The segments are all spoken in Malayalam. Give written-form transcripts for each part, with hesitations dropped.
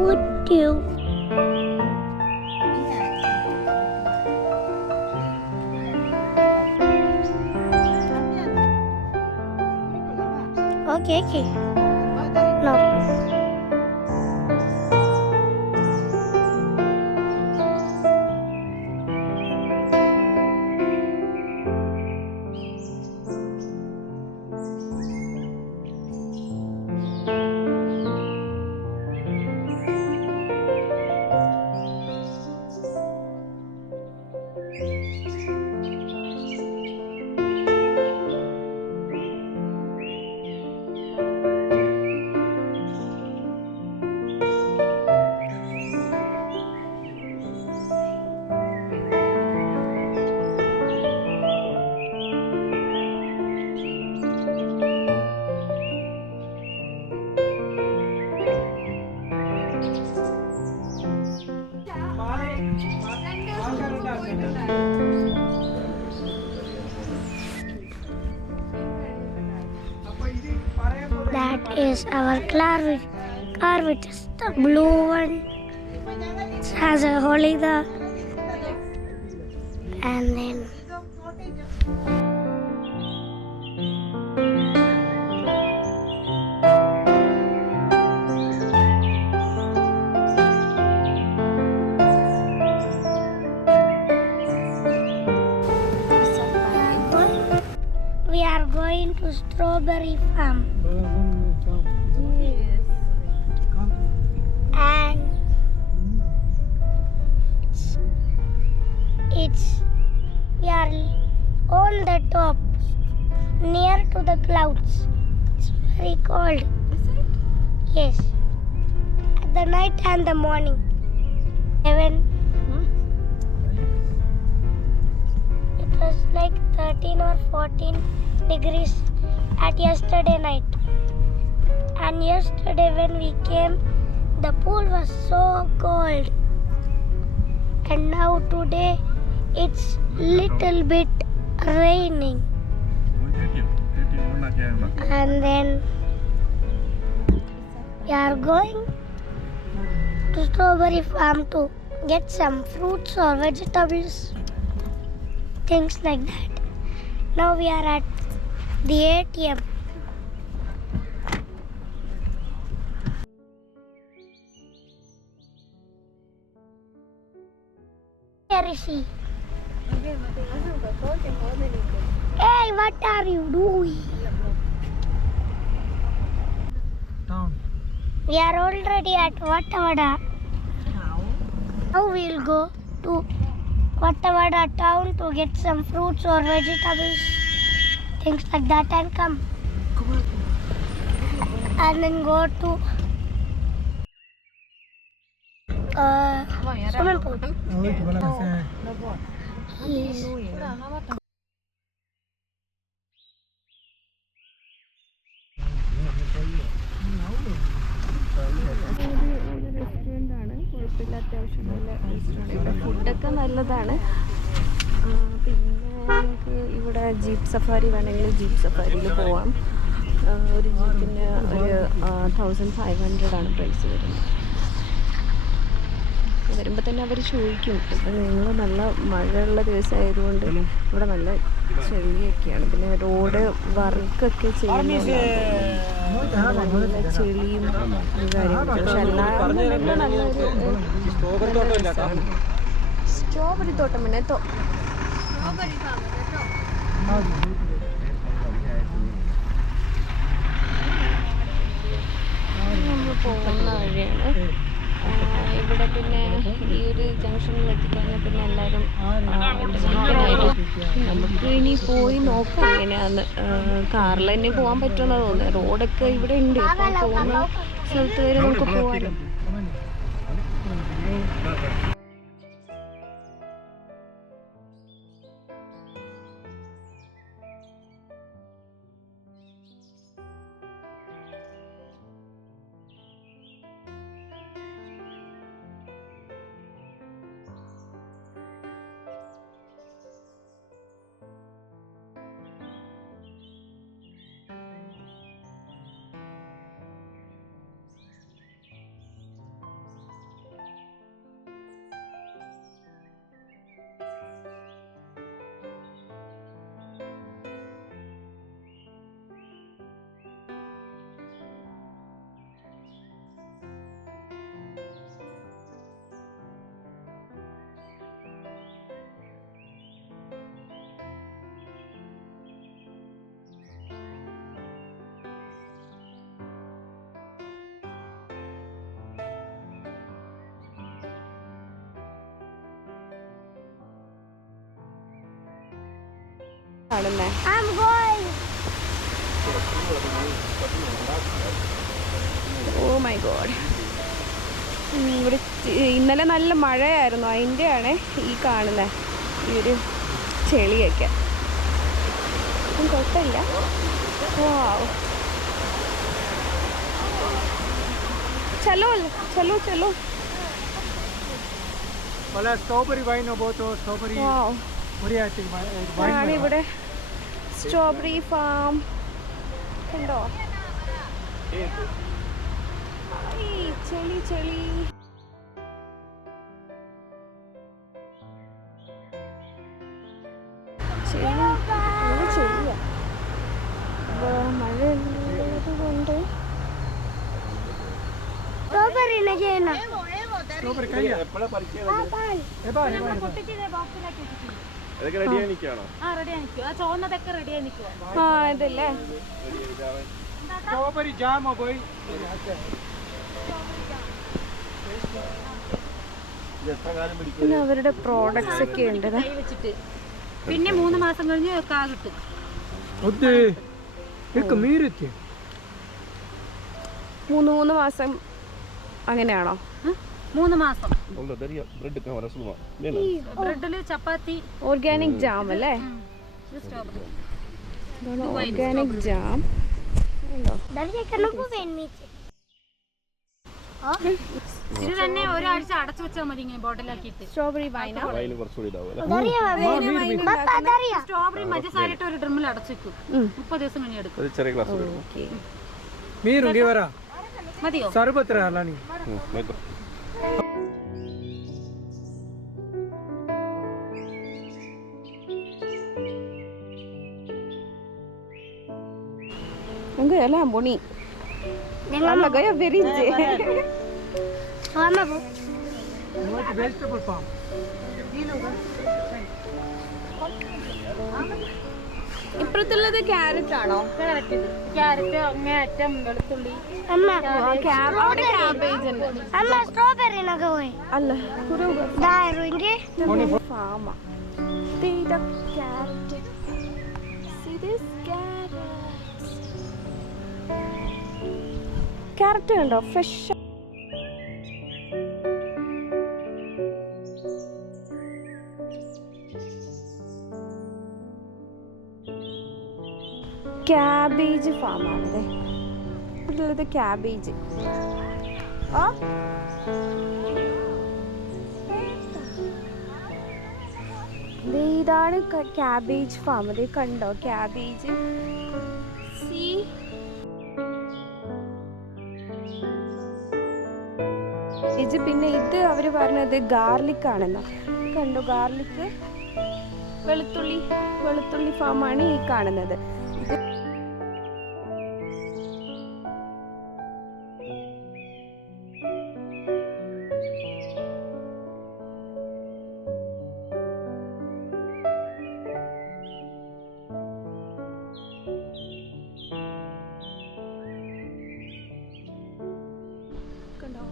Would you? Okay. No. That is our car which is the blue one. It has a hole there. And then we are going to strawberry farm. Yes. And we are on the top, near to the clouds. It's very cold. Is it? Yes. At the night and the morning. Even it was like 13 or 14 degrees at yesterday night. And yesterday when we came, the pool was so cold. And now today it's little bit raining. And then we are going to strawberry farm to get some fruits or vegetables, things like that. Now we are at the ATM. Where is he? Hey, what are you doing? Town. We are already at Vattavada. Now we will go to Vattavada town to get some fruits or vegetables, things like that, and come. And then go to swimming pool. Yes. Restaurant ആണ്, കുഴപ്പമില്ല, അത്യാവശ്യം നല്ല റെസ്റ്റോറൻറ്റ്. ഫുഡൊക്കെ നല്ലതാണ്. പിന്നെ നമുക്ക് ഇവിടെ ജീപ്പ് സഫാരി വേണമെങ്കിൽ ജീപ്പ് സഫാരിയിൽ പോവാം. ഒരു ജീപ്പിന് ഒരു 1500 ആണ് പ്രൈസ് വരുന്നത്. വരുമ്പോൾ തന്നെ അവർ ചോദിക്കും. ഇപ്പം നിങ്ങൾ നല്ല മഴയുള്ള ദിവസമായതുകൊണ്ട് ഇവിടെ നല്ല ചെളിയൊക്കെയാണ്. പിന്നെ റോഡ് വർക്കൊക്കെ ചെയ്യുന്നുണ്ട്, നല്ല ചെളിയും കാര്യങ്ങളും. പക്ഷെ എല്ലാവരും നല്ലൊരു സ്ട്രോബെറി തോട്ടം. പിന്നെ നമ്മൾ പോകുന്ന വഴിയാണ്. ഇവിടെ പിന്നെ ഈ ഒരു ജംഗ്ഷനിൽ എത്തിക്കഴിഞ്ഞാൽ പിന്നെ എല്ലാവരും നമുക്ക് ഇനി പോയി നോക്കാം എങ്ങനെയാന്ന്. കാറിൽ തന്നെ പോകാൻ പറ്റുമെന്നാണ് തോന്നുന്നത്. റോഡൊക്കെ ഇവിടെ ഉണ്ട്, പോകുന്ന സ്ഥലത്ത് വരെ നമുക്ക് പോകാമല്ലോ. കാണുന്നേ. I'm going. Oh my God. ഇവിടെ ഇന്നലെ നല്ല മഴയായിരുന്നു, അതിൻ്റെയാണ് ഈ കാണുന്നത് ഈ ഒരു ചെളിയൊക്കെ. കുഴപ്പമില്ല. വാവ്. ചലോ ചലോ ചലോ. स्ट्रॉबेरी वाइन बहुत स्ट्रॉबेरी ആണ് ഇവിടെ സ്ട്രോബെറി ഫാം ഉണ്ടോ? ചെളി ചെളി. ചെളിയ മഴ ഉള്ളത് കൊണ്ട്. Strawberry na jena. स्ट्रॉबेरी खाइए ആ ഇതല്ലേ स्ट्रॉबेरी जाम हो गई. പിന്നെ അവരുടെ പ്രോഡക്ട്സ് ഒക്കെ ഉണ്ട്. പിന്നെ 3 മാസം കഴിഞ്ഞ് കാ കിട്ടും. മൂന്ന് മാസം അങ്ങനെയാണോ? 3 മാസം. ബ്രെഡില് ചപ്പാത്തി. ഓർഗാനിക് ജാം അല്ലേ? Organic jam. Dari kan aku pengen. ഇത് തന്നെ ഒരാഴ്ച അടച്ചു വെച്ചാൽ മതി ഇങ്ങനെ ബോട്ടിലാക്കിയിട്ട്. Strawberry wine. Dari ya, Bapak dari ya. Strawberry മജസായിട്ട് ഒരു ഡ്രമ്മിൽ അടച്ചു വെക്കും. 30 ദിവസം കഴിഞ്ഞ് എടുക്കും. ഓക്കെ. మీరు ఇంకెవరా മതിയോ? సరిపోతారా అలాని Enggak ya lah, Boni. Ala gaya berinje. Sama bu. Vegetable farm. ഇപ്പുറത്തുള്ളത് ക്യാരറ്റ് ആണോ? ക്യാരറ്റ് അങ്ങേയറ്റം വെളുത്തുള്ളി. Amma. അവിടെ ക്യാബേജ് ഉണ്ട്. Amma strawberry na gawin. അല്ല Dahil hindi. ഫാമ. ഇതാ carrot. See this carrots. Carrot കണ്ടോ? ഫ്രഷ്. ക്യാബേജ് ഫാമാണത്. ഇതിലുള്ളത് ക്യാബേജ്. ആ ഇതാണ് ക്യാബേജ് ഫാം. ഇത് കണ്ടോ ക്യാബേജ്? സീ ഇത്. പിന്നെ ഇത് അവർ പറഞ്ഞത് ഗാർലിക് ആണെന്നോ. കണ്ടോ ഗാർലിക്. വെളുത്തുള്ളി ഫാമാണ് ഈ കാണുന്നത്. കണ്ടോ?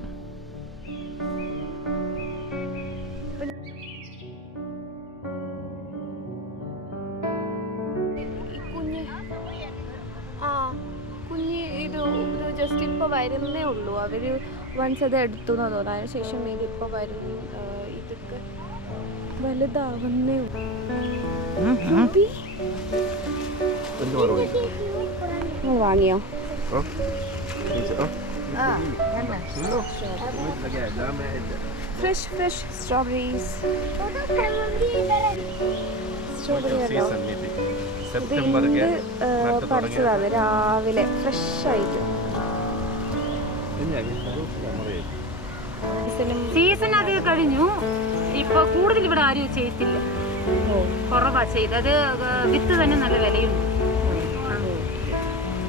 കുഞ്ഞ് ഇത് ജസ്റ്റ് ഇപ്പോൾ വരുന്നേ ഉള്ളൂ. അവർ വൺസ് അത് എടുത്തു എന്നാ തോന്നുന്നു. അതിനുശേഷം ഇതിപ്പോൾ വരുന്നു. ഇതൊക്കെ വലുതാവുന്നേ ഉള്ളൂ. വാങ്ങിയോ? Fresh strawberries. പറിച്ചതാണ് രാവിലെ ഫ്രഷ് ആയിട്ട്. സീസൺ അത് കഴിഞ്ഞു. ഇപ്പൊ കൂടുതൽ ഇവിടെ ആരും ചെയ്യത്തില്ല, കുറവാ ചെയ്തത്. വിത്ത് തന്നെ നല്ല വിലയുണ്ട്.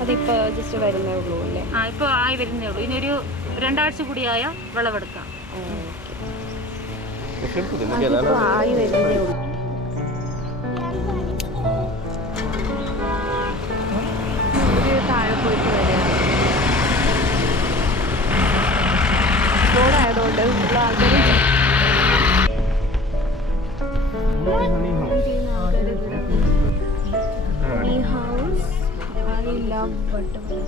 അതിപ്പോ ജസ്റ്റ് വരുന്നേ ഉള്ളൂ അല്ലേ? ആ ഇപ്പൊ ആയി വരുന്നേ ഉള്ളൂ. ഇനിയൊരു 2 ആഴ്ച കൂടിയായ വിളവെടുക്കാം. ആയി വരുന്നേ ഉള്ളൂ. താഴെ പോയിട്ട് വരിക. റോഡായതുകൊണ്ട് ആൾക്കാർ വട്ടവട.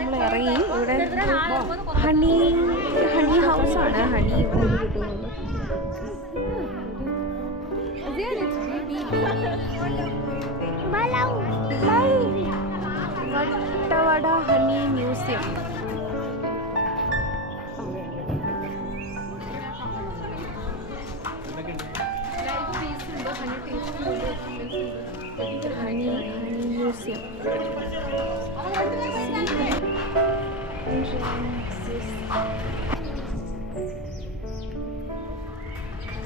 നമ്മൾ ഇറങ്ങി. ഇവിടെ ഹണി ഹൗസ് ആണ്. ഹണി ഇവിടെ കിട്ടുന്നത്. Vattavada honey museum. Honey museum.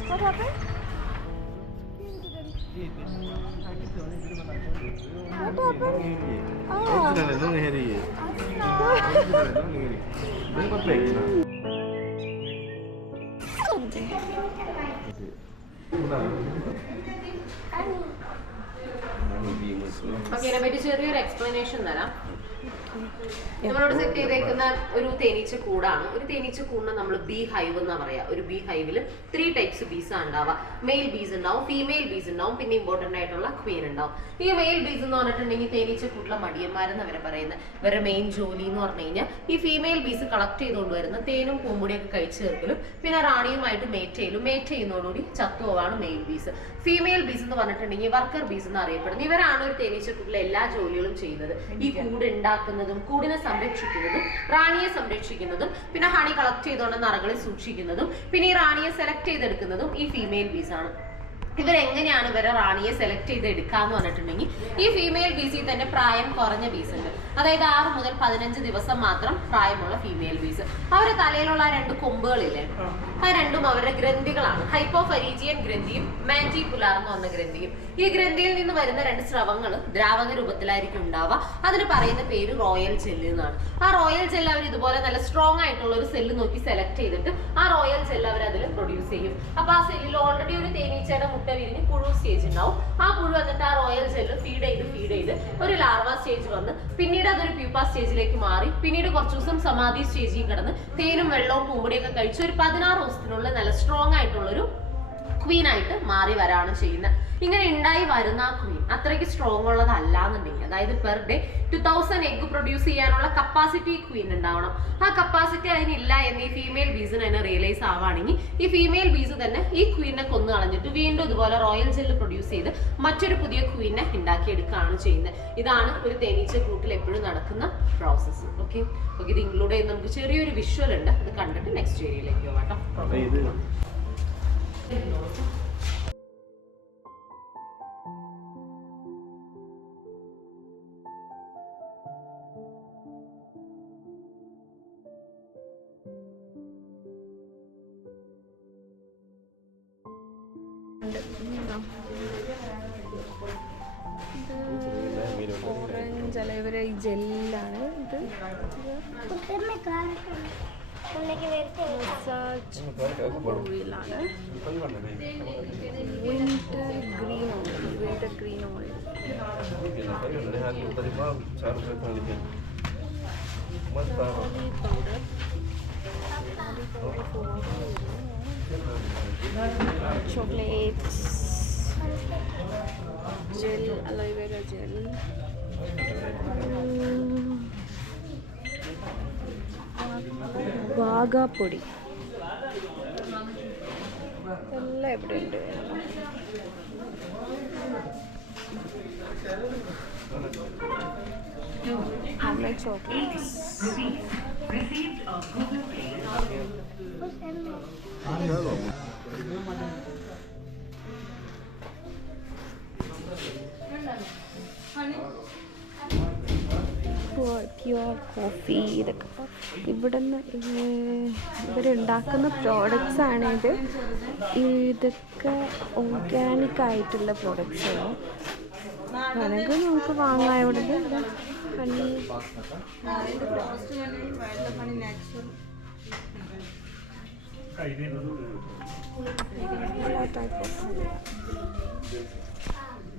What happened? What happened? Okay, ഇതിനെപ്പറ്റി ചെറിയൊരു എക്സ്പ്ലനേഷൻ തരാം. നമ്മളോട് സെറ്റ് ചെയ്തേക്കുന്ന ഒരു തേനീച്ച കൂടാണ്. ഒരു തേനീച്ച കൂടിനെ നമ്മൾ ബീ ഹൈവ് എന്നാ പറയാ. ഒരു ബീ ഹൈവിൽ 3 ടൈപ്സ് ബീസ് ആണ് ഉണ്ടാവുക. മെയിൽ ബീസ് ഉണ്ടാവും, ഫീമെയിൽ ബീസ് ഉണ്ടാവും, പിന്നെ ഇമ്പോർട്ടന്റ് ആയിട്ടുള്ള ക്വീൻ ഉണ്ടാവും. ഈ മെയിൽ ബീസ് എന്ന് പറഞ്ഞിട്ടുണ്ടെങ്കിൽ തേനീച്ച കൂട്ടിലെ മടിയന്മാരെന്ന് അവരെ പറയുന്നത്. ഇവരുടെ മെയിൻ ജോലി എന്ന് പറഞ്ഞു കഴിഞ്ഞാൽ ഈ ഫീമെയിൽ ബീസ് കളക്ട് ചെയ്തുകൊണ്ട് വരുന്ന തേനും പൂമ്പൊടിയൊക്കെ കഴിച്ചു ചേർക്കലും പിന്നെ റാണിയുമായിട്ട് മേറ്റ് ചെയ്യലും. മേറ്റ് ചെയ്യുന്നതോടുകൂടി ചത്തുപോവാണ് മെയിൽ ബീസ്. ഫീമെയിൽ ബീസ് എന്ന് പറഞ്ഞിട്ടുണ്ടെങ്കിൽ വർക്കർ ബീസ് എന്ന് അറിയപ്പെടുന്നത്. ഇവരാണ് ഒരു തേനീച്ച കൂട്ടിലെ എല്ലാ ജോലികളും ചെയ്യുന്നത്. ഈ കൂട് ഉണ്ടാക്കുന്നതും കൂടിനെ സംരക്ഷിക്കുന്നതും റാണിയെ സംരക്ഷിക്കുന്നതും പിന്നെ ഹണി കളക്ട് ചെയ്തുകൊണ്ട് നറകളിൽ സൂക്ഷിക്കുന്നതും പിന്നെ ഈ റാണിയെ സെലക്ട് ചെയ്തെടുക്കുന്നതും ഈ ഫീമെയിൽ ബീസ് ആണ്. ഇവരെങ്ങനെയാണ് ഇവരെ റാണിയെ സെലക്ട് ചെയ്ത് എടുക്കാന്ന് പറഞ്ഞിട്ടുണ്ടെങ്കിൽ ഈ ഫീമെയിൽ ബീസിൽ തന്നെ പ്രായം കുറഞ്ഞ ബീസ് ഉണ്ട്. അതായത് 6 മുതൽ 15 ദിവസം മാത്രം പ്രായമുള്ള ഫീമെയിൽ ബീസ്. അവരുടെ തലയിലുള്ള 2 കൊമ്പുകളില്ലേ, ആ രണ്ടും അവരുടെ ഗ്രന്ഥികളാണ്. ഹൈപ്പോഫരീജിയൻ ഗ്രന്ഥിയും മാൻഡിബുലാർ എന്ന് പറഞ്ഞ ഗ്രന്ഥിയും. ഈ ഗ്രന്ഥിയിൽ നിന്ന് വരുന്ന 2 സ്രവങ്ങൾ ദ്രാവക രൂപത്തിലായിരിക്കും ഉണ്ടാവുക. അതിന് പറയുന്ന പേര് റോയൽ ജെല്ല് എന്നാണ്. ആ റോയൽ ജെല്ല് അവർ ഇതുപോലെ നല്ല സ്ട്രോങ് ആയിട്ടുള്ള ഒരു സെല്ല് നോക്കി സെലക്ട് ചെയ്തിട്ട് ആ റോയൽ ജെല്ല് അവർ അതിൽ പ്രൊഡ്യൂസ് ചെയ്യും. അപ്പൊ ആ സെല്ലിൽ ഓൾറെഡി ഒരു തേനീച്ചയുടെ മുട്ട വിരിഞ്ഞ് പുഴു സ്റ്റേജ് ഉണ്ടാവും. ആ പുഴു വന്നിട്ട് ആ റോയൽ ജെല്ല് ഫീഡ് ചെയ്ത് ഒരു ലാർവ സ്റ്റേജ് വന്ന് പിന്നീട് അതൊരു പ്യൂപ്പ സ്റ്റേജിലേക്ക് മാറി പിന്നീട് കുറച്ച് ദിവസം സമാധി സ്റ്റേജിൽ കിടന്ന് തേനും വെള്ളവും പൂമ്പൊടിയൊക്കെ കഴിച്ച് ഒരു 16 ദിവസത്തിനുള്ളിൽ നല്ല സ്ട്രോങ് ആയിട്ടുള്ളൊരു ക്വീൻ ആയിട്ട് മാറി വരാണ് ചെയ്യുന്നത്. ഇങ്ങനെ ഉണ്ടായി വരുന്ന ആ ക്വീൻ അത്രയ്ക്ക് സ്ട്രോങ് ഉള്ളതല്ല എന്നുണ്ടെങ്കിൽ, അതായത് പെർ ഡേ 2000 എഗ് പ്രൊഡ്യൂസ് ചെയ്യാനുള്ള കപ്പാസിറ്റി ക്വീൻ ഉണ്ടാവണം. ആ കപ്പാസിറ്റി അതിനില്ല എന്ന് ഈ ഫീമെയിൽ ബീസിന് തന്നെ റിയലൈസ് ആവുകയാണെങ്കിൽ ഈ ഫീമെയിൽ ബീസ് തന്നെ ഈ ക്വീനെ കൊന്നു കളഞ്ഞിട്ട് വീണ്ടും ഇതുപോലെ റോയൽ ജെല്ല് പ്രൊഡ്യൂസ് ചെയ്ത് മറ്റൊരു പുതിയ ക്വീനെ ഉണ്ടാക്കിയെടുക്കുകയാണ് ചെയ്യുന്നത്. ഇതാണ് ഒരു തേനീച്ച കൂട്ടിൽ എപ്പോഴും നടക്കുന്ന പ്രോസസ്സ്. ഓക്കെ, ഇത് ഇൻക്ലൂഡ് ചെയ്ത് നമുക്ക് ചെറിയൊരു വിഷ്വൽ ഉണ്ട്. അത് കണ്ടിട്ട് നെക്സ്റ്റ് ഏരിയയിലേക്ക് പോകാം കേട്ടോ. ഓറഞ്ച് അല്ല, ഇവരെ ഈ ജെല്ലാണ് ഇത്. മസാജ് ഓയിലാണ്. Wintergreen oil. Wintergreen oil. Chocolates, gel, aloe vera gel, വാഗാപ്പൊടി എല്ലാം ഇവിടെ ഉണ്ട്. ചോക്ലേറ്റ്സ്. Pure coffee. ഇതൊക്കെ ഇവിടെ നിന്ന് ഇവരുണ്ടാക്കുന്ന പ്രോഡക്റ്റ്സ് ആണിത്. ഇതൊക്കെ ഓർഗാനിക് ആയിട്ടുള്ള പ്രോഡക്റ്റ്സാണ്. വേണമെങ്കിൽ നമുക്ക് വാങ്ങാം. ഇവിടെ ഹണി,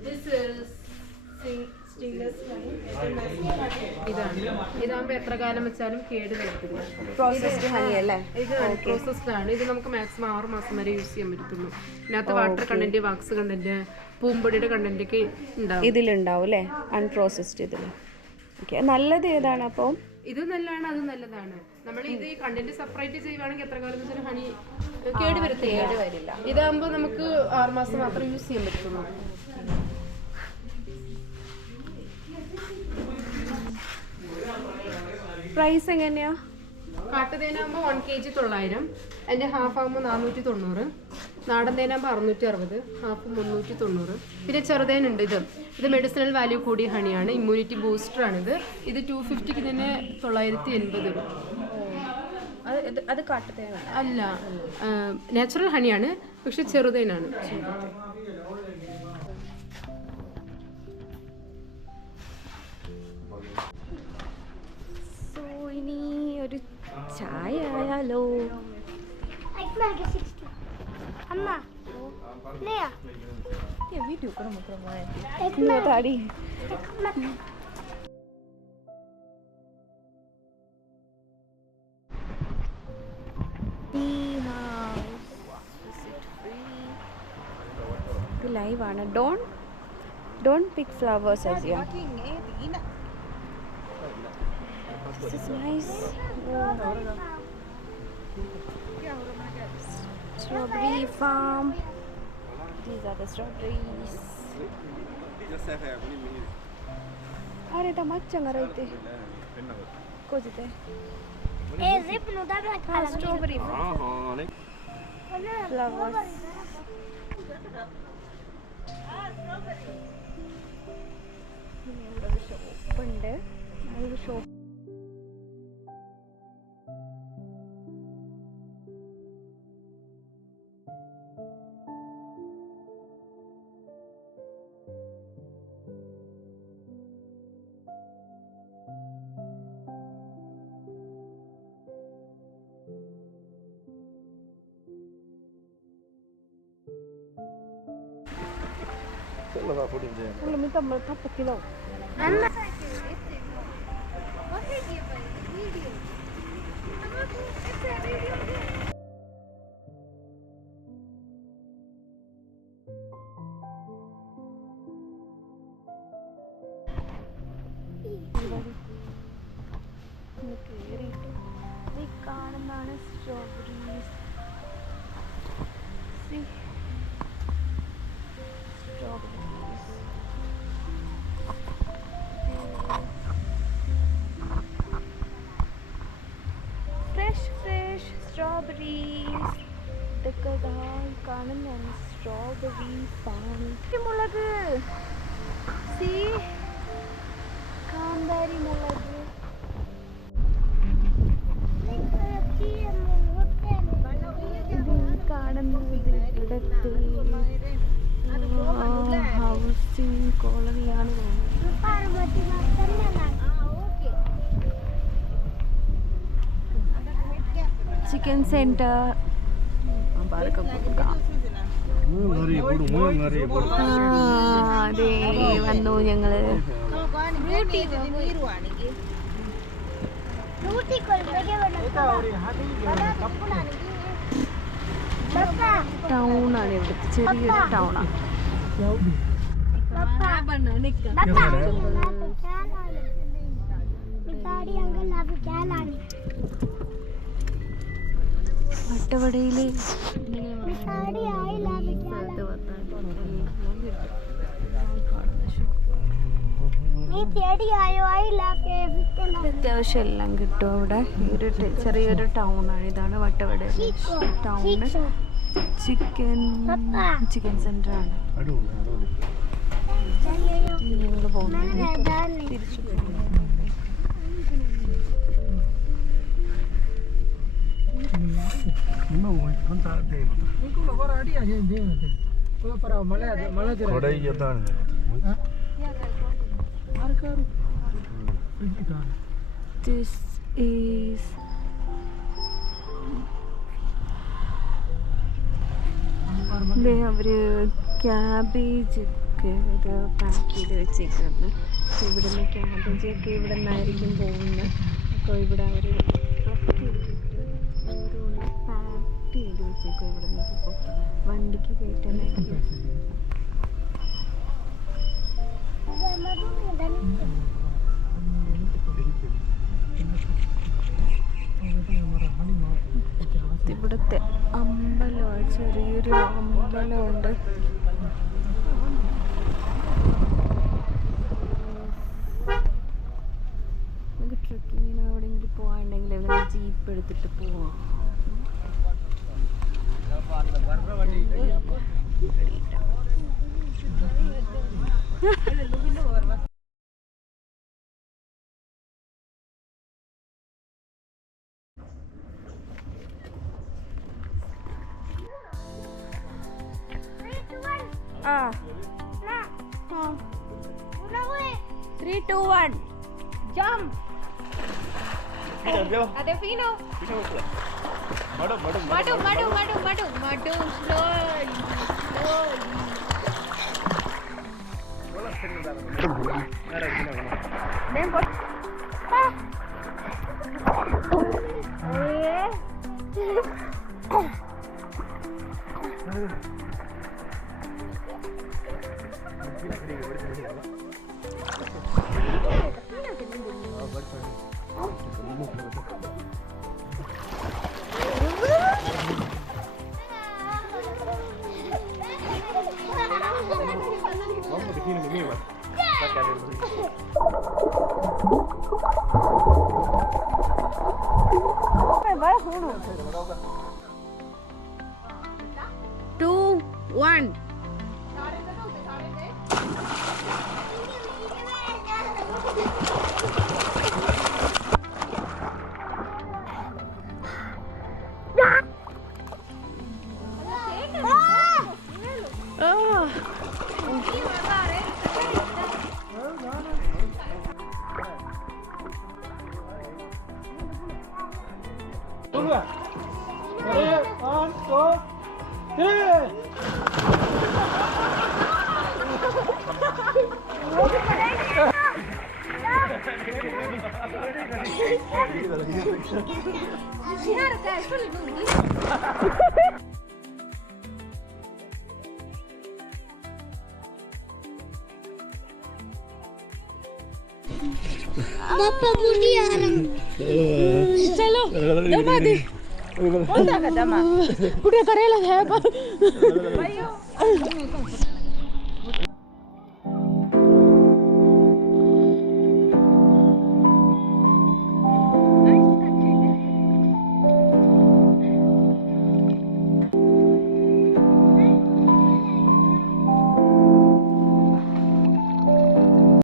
This is ഇതാണ്. ഇതാകുമ്പോ എത്ര കാലം വെച്ചാലും കേട് വരത്തില്ല. പ്രോസസ്ഡ് ഹണി അല്ലേ? ഇത് പ്രോസസ്ഡ് ആണ്. ഇത് നമുക്ക് മാക്സിമം 6 മാസം വരെ യൂസ് ചെയ്യാൻ പറ്റുള്ളൂ. ഇതിനകത്ത് വാട്ടർ കണ്ടന്റ്, വാക്സ് കണ്ടന്റ്, പൂമ്പൊടിയുടെ കണ്ടന്റ് ഒക്കെ ഉണ്ടാവും. ഇതിലുണ്ടാവും അല്ലേ? അൺപ്രോസസ്ഡ് ഇതിൽ. ഓക്കെ, നല്ലത് ഏതാണ് അപ്പോൾ? ഇത് നല്ലതാണ്, അത് നല്ലതാണ്. നമ്മൾ ഇത് ഈ കണ്ടന്റ് സെപ്പറേറ്റ് ചെയ്യുവാണെങ്കിൽ എത്ര കാലം വെച്ചാലും ഹണി കേട് വരില്ല. ഇതാകുമ്പോൾ നമുക്ക് 6 മാസം മാത്രം യൂസ് ചെയ്യാൻ പറ്റുള്ളൂ. പ്രൈസ് എങ്ങനെയാ? കാട്ടുതേനാകുമ്പോൾ 1 kg 900, അതിൻ്റെ ഹാഫ് ആകുമ്പോൾ 490, നാടൻ തേനാകുമ്പോൾ 660, ഹാഫ് 390. പിന്നെ ചെറുതേനുണ്ട്. ഇത് മെഡിസിനൽ വാല്യൂ കൂടിയ ഹണിയാണ്, ഇമ്മ്യൂണിറ്റി ബൂസ്റ്ററാണിത്. ഇത് 250 തന്നെ 980 രൂപ. അത് കാട്ടുതേനാണ് അല്ല, നാച്ചുറൽ ഹണിയാണ്, പക്ഷെ ചെറുതേനാണ്. സോ ഇനി ഒരു ചായ ആയാലോ? അമ്മ Leia. ये वीडियो करो मतलब ताड़ी live ആണ്. Don't pick flowers as you. This is nice. Strawberry farm. These are the strawberries. अरे तो मत चंगा रहते कुछ दे ए जिप नुदा में खा strawberry flowers. ഉണ്ട് ഒരു shop. Belum minta berapa kilo? Ini കാണുന്നതാണ് strawberries. See, strawberries. Fresh strawberries. ഇതൊക്കെ കാണുന്നതാണ് strawberry farm. മുളക്. See, കാന്താരി മുളക്. ഹൗസിംഗ് കോളനിയാണ്. ചിക്കൻ സെന്റർ അതെ വന്നു ഞങ്ങള്. ടൗൺ ആണ് ഇവിടുത്തെ, ചെറിയൊരു ടൗണാണ്. വട്ടവടയില് അത്യാവശ്യം എല്ലാം കിട്ടും അവിടെ. ഒരു ചെറിയൊരു ടൗണാണ്. ഇതാണ് വട്ടവട ടൗണ്. ചിക്കൻ സെന്റർ ആണ്. ഞങ്ങൾ പോകുന്നത് തിരിച്ചു This is അവര് ക്യാബേജ് ഒക്കെ ഒക്കെ ഇത് പാക്ക് ചെയ്ത് വെച്ചേക്കുന്നത്. ഇവിടെ നിന്ന് ക്യാബേജൊക്കെ ഇവിടെ നിന്നായിരിക്കും പോകുന്നത്. അപ്പോൾ ഇവിടെ അവർ പ്ലക്ക് ചെയ്തിട്ട് ഓരോന്ന് പാക്ക് ചെയ്ത് വെച്ചേക്കും ഇവിടെ നിന്ന്. അപ്പോൾ വണ്ടിക്ക് കയറ്റാനായിരിക്കും. ഇവിടുത്തെ അമ്പലമാണ്, ചെറിയൊരു അമ്പലമുണ്ട്. നമുക്ക് ട്രക്കിങ്ങിന് എവിടെയെങ്കിലും പോകാണ്ടെങ്കിൽ ഇവിടെ ജീപ്പ് എടുത്തിട്ട് പോവാം. ആ 3, 2, 1 jump. Ada Fino. Madu slowly. Two, one. Papa budi aram. चलो दमा दे कौन सा दमा पूरे करेला है